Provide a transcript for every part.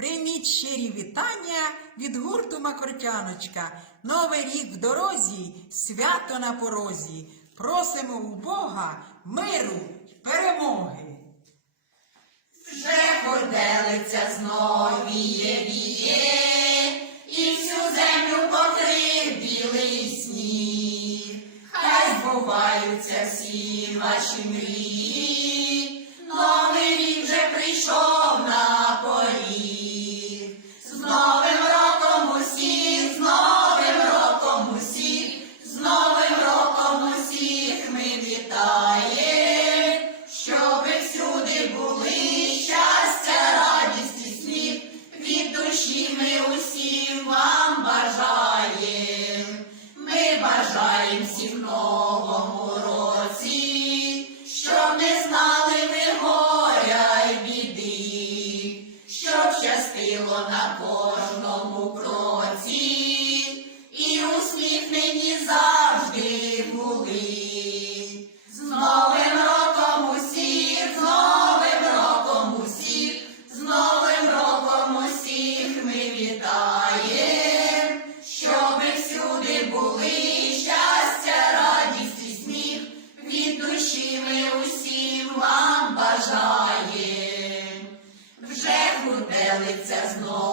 Прийміть щирі вітання від гурту макортяночка. Новий рік в дорозі, свято на порозі. Просимо у Бога миру перемоги. Вже горделиця зновіє віє, і всю землю покрив білий сніг. Хай збуваються всі ваші мрії. веселиться знов.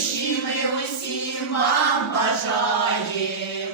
душі ми усім вам бажаємо.